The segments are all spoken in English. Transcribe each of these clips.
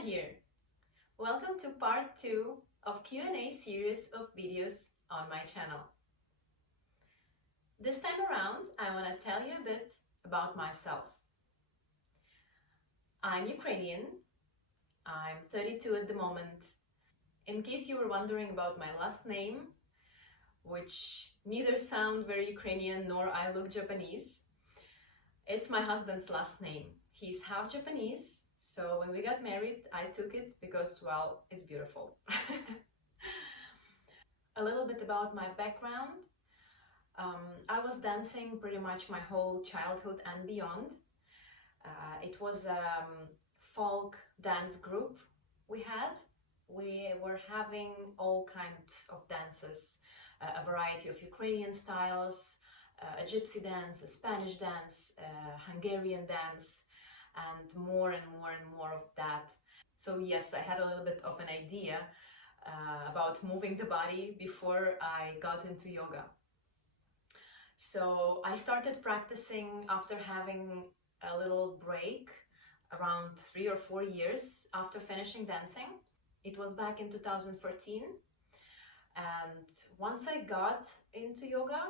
here. Welcome to part 2 of Q&A series of videos on my channel. This time around, I want to tell you a bit about myself. I'm Ukrainian. I'm 32 at the moment. In case you were wondering about my last name, which neither sound very Ukrainian nor I look Japanese, it's my husband's last name. He's half Japanese, so when we got married, I took it because, well, it's beautiful. A little bit about my background. I was dancing pretty much my whole childhood and beyond. It was a folk dance group we had. We were having all kinds of dances, a variety of Ukrainian styles, a gypsy dance, a Spanish dance, a Hungarian dance, and more and more of that. So yes, I had a little bit of an idea about moving the body before I got into yoga. So I started practicing after having a little break around 3 or 4 years after finishing dancing. It was back in 2014, and once I got into yoga,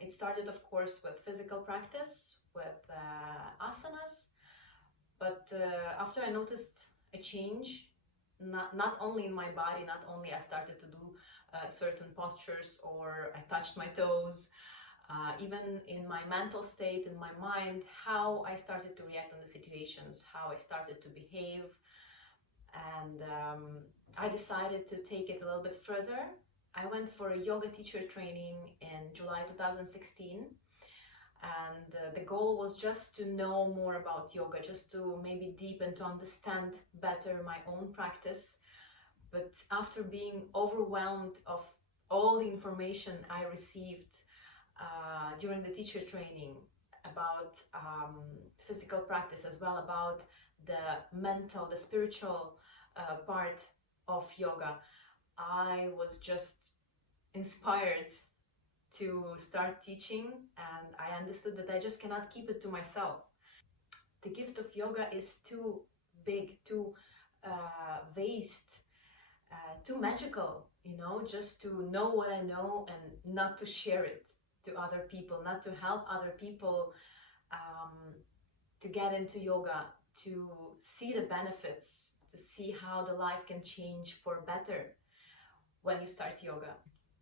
it started, of course, with physical practice, with asanas, but after I noticed a change, not only in my body, not only I started to do certain postures or I touched my toes, even in my mental state, in my mind, how I started to react on the situations, how I started to behave. And I decided to take it a little bit further. I went for a yoga teacher training in July 2016, and the goal was just to know more about yoga, just to maybe deepen, to understand better my own practice. But after being overwhelmed of all the information I received during the teacher training about physical practice, as well about the mental, the spiritual part of yoga, I was just inspired to start teaching, and I understood that I just cannot keep it to myself. The gift of yoga is too big, too vast, too magical, just to know what I know and not to share it to other people, not to help other people to get into yoga, to see the benefits, to see how the life can change for better when you start yoga.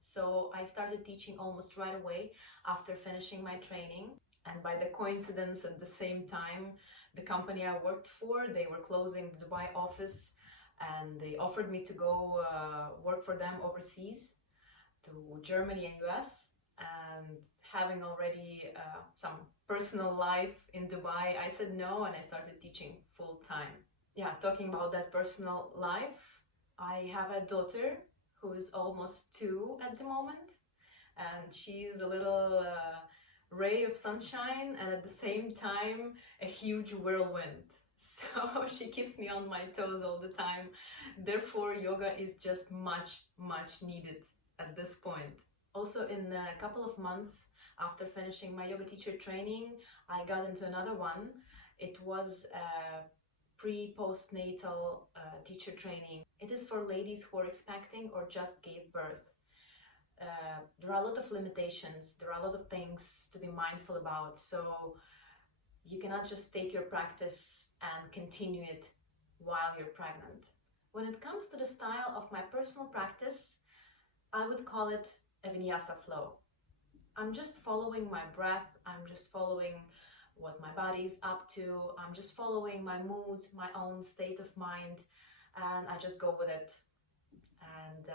So I started teaching almost right away after finishing my training, and by the coincidence, at the same time, the company I worked for, they were closing the Dubai office, and they offered me to go work for them overseas to Germany and US. And having already some personal life in Dubai, I said no, and I started teaching full time. Yeah, talking about that personal life, I have a daughter who is almost 2 at the moment, and she's a little ray of sunshine and at the same time a huge whirlwind. So she keeps me on my toes all the time. Therefore, yoga is just much needed at this point. Also, in a couple of months after finishing my yoga teacher training, I got into another one. It was a pre-postnatal teacher training. It is for ladies who are expecting or just gave birth. There are a lot of limitations, there are a lot of things to be mindful about, so you cannot just take your practice and continue it while you're pregnant. When it comes to the style of my personal practice, I would call it a vinyasa flow. I'm just following my breath, I'm just following what my body is up to, I'm just following my mood, my own state of mind, and I just go with it. And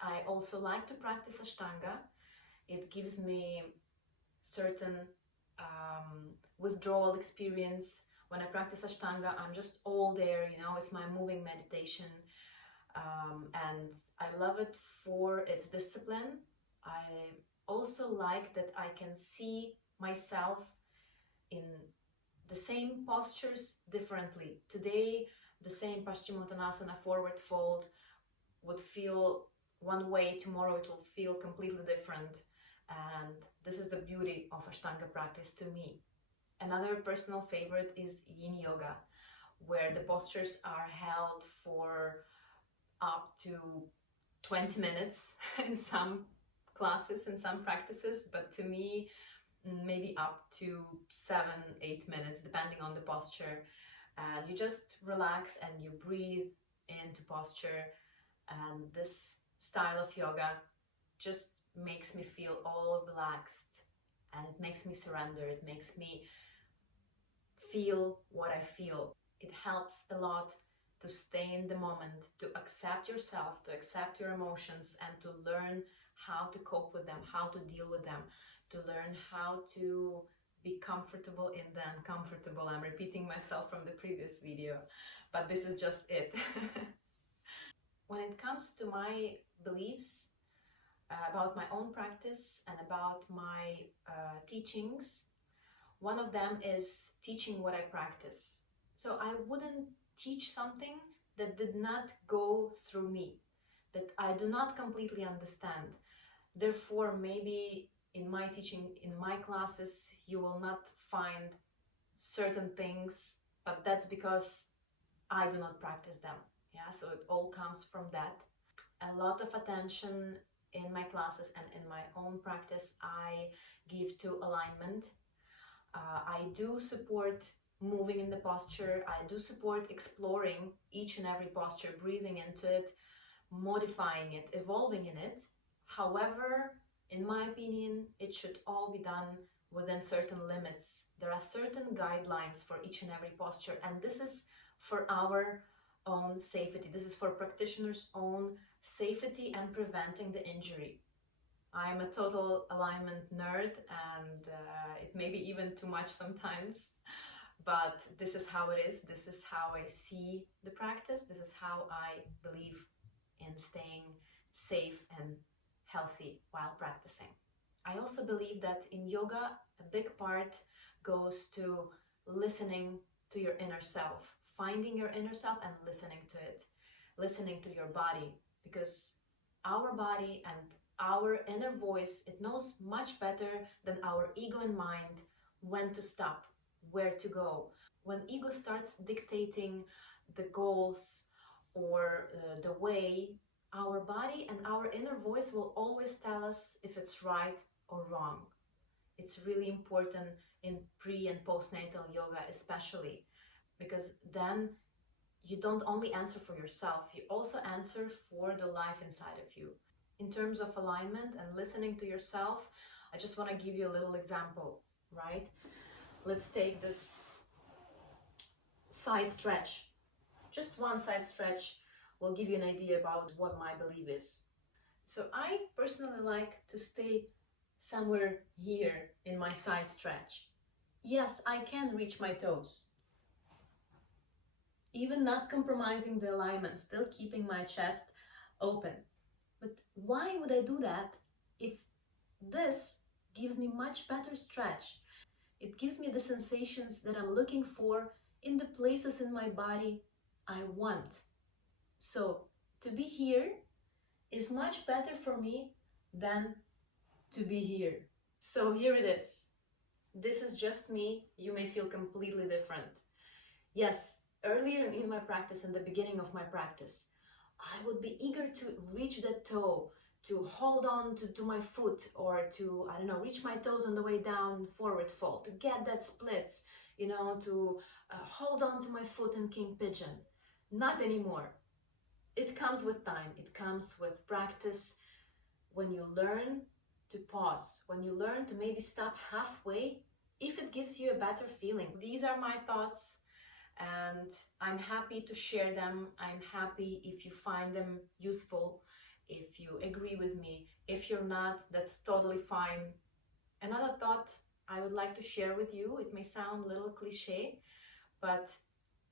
I also like to practice Ashtanga. It gives me certain withdrawal experience. When I practice Ashtanga, I'm just all there, it's my moving meditation. And I love it for its discipline. I also like that I can see myself in the same postures differently. Today, the same Paschimottanasana, forward fold, would feel one way, tomorrow it will feel completely different. And this is the beauty of Ashtanga practice to me. Another personal favorite is Yin Yoga, where the postures are held for up to 20 minutes in some classes, in some practices, but to me, maybe up to 7-8 minutes, depending on the posture. And you just relax and you breathe into posture, and this style of yoga just makes me feel all relaxed, and it makes me surrender. It makes me feel what I feel. It helps a lot to stay in the moment, to accept yourself, to accept your emotions, and to learn how to cope with them, how to deal with them, to learn how to be comfortable in the uncomfortable. I'm repeating myself from the previous video, but this is just it. When it comes to my beliefs about my own practice and about my teachings, one of them is teaching what I practice. So I wouldn't teach something that did not go through me, that I do not completely understand. Therefore, maybe in my teaching, in my classes, you will not find certain things, but that's because I do not practice them. Yeah, so it all comes from that. A lot of attention in my classes and in my own practice I give to alignment. I do support moving in the posture. I do support exploring each and every posture, breathing into it, modifying it, evolving in it. However, in my opinion, it should all be done within certain limits. There are certain guidelines for each and every posture, and this is for our own safety. This is for practitioners' own safety and preventing the injury. I'm a total alignment nerd, and it may be even too much sometimes, but this is how it is. This is how I see the practice. This is how I believe in staying safe and healthy while practicing. I also believe that in yoga, a big part goes to listening to your inner self, finding your inner self and listening to it, listening to your body, because our body and our inner voice, it knows much better than our ego and mind when to stop, where to go. When ego starts dictating the goals or the way, our body and our inner voice will always tell us if it's right or wrong. It's really important in pre and postnatal yoga especially, because then you don't only answer for yourself, you also answer for the life inside of you. In terms of alignment and listening to yourself, I just want to give you a little example, right? Let's take this side stretch. Just one side stretch will give you an idea about what my belief is. So I personally like to stay somewhere here in my side stretch. Yes, I can reach my toes, even not compromising the alignment, still keeping my chest open. But why would I do that if this gives me much better stretch? It gives me the sensations that I'm looking for in the places in my body I want. So to be here is much better for me than to be here. So here it is. This is just me. You may feel completely different. Yes, earlier in my practice, in the beginning of my practice, I would be eager to reach that toe, to hold on to my foot, or to, I don't know, reach my toes on the way down, forward fold, to get that splits, to hold on to my foot in king pigeon. Not anymore. It comes with time. It comes with practice. When you learn to pause, when you learn to maybe stop halfway, if it gives you a better feeling. These are my thoughts, and I'm happy to share them. I'm happy if you find them useful, if you agree with me. If you're not, that's totally fine. Another thought I would like to share with you, it may sound a little cliche, but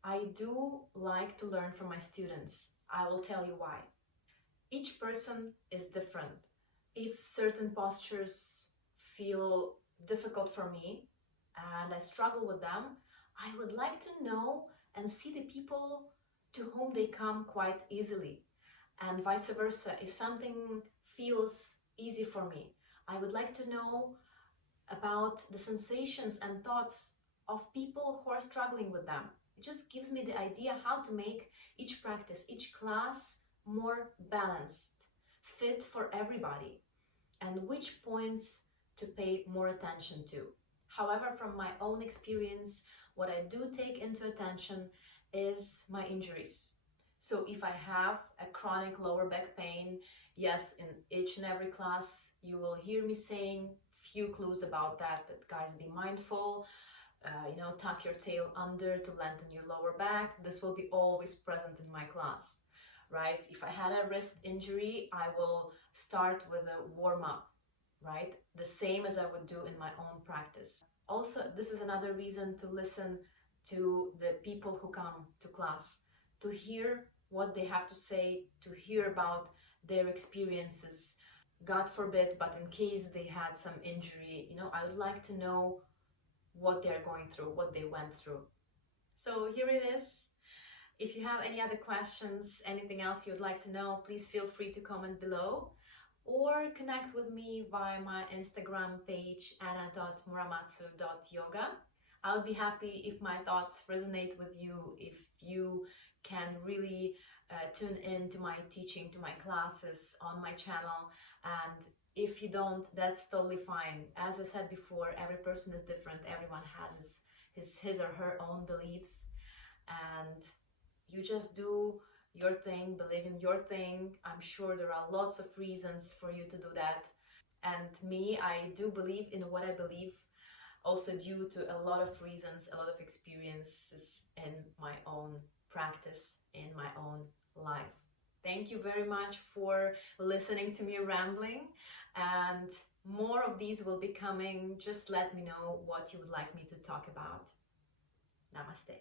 I do like to learn from my students. I will tell you why. Each person is different. If certain postures feel difficult for me and I struggle with them, I would like to know and see the people to whom they come quite easily, and vice versa. If something feels easy for me, I would like to know about the sensations and thoughts of people who are struggling with them. It just gives me the idea how to make each practice, each class more balanced, fit for everybody, and which points to pay more attention to. However, from my own experience, what I do take into attention is my injuries. So if I have a chronic lower back pain, yes, in each and every class, you will hear me saying few clues about that guys, be mindful, tuck your tail under to lengthen your lower back. This will be always present in my class, right? If I had a wrist injury, I will start with a warm-up, right? The same as I would do in my own practice. Also, this is another reason to listen to the people who come to class, to hear what they have to say, to hear about their experiences. God forbid, but in case they had some injury, I would like to know what they're going through, what they went through. So here it is. If you have any other questions, anything else you'd like to know, please feel free to comment below or connect with me via my Instagram page, anna.muramatsu.yoga. I'll be happy if my thoughts resonate with you, if you can really tune in to my teaching, to my classes on my channel. And if you don't, that's totally fine. As I said before, every person is different. Everyone has his or her own beliefs. And you just do your thing, believe in your thing. I'm sure there are lots of reasons for you to do that. And me, I do believe in what I believe, also due to a lot of reasons, a lot of experiences in my own practice, in my own life. Thank you very much for listening to me rambling, and more of these will be coming. Just let me know what you would like me to talk about. Namaste.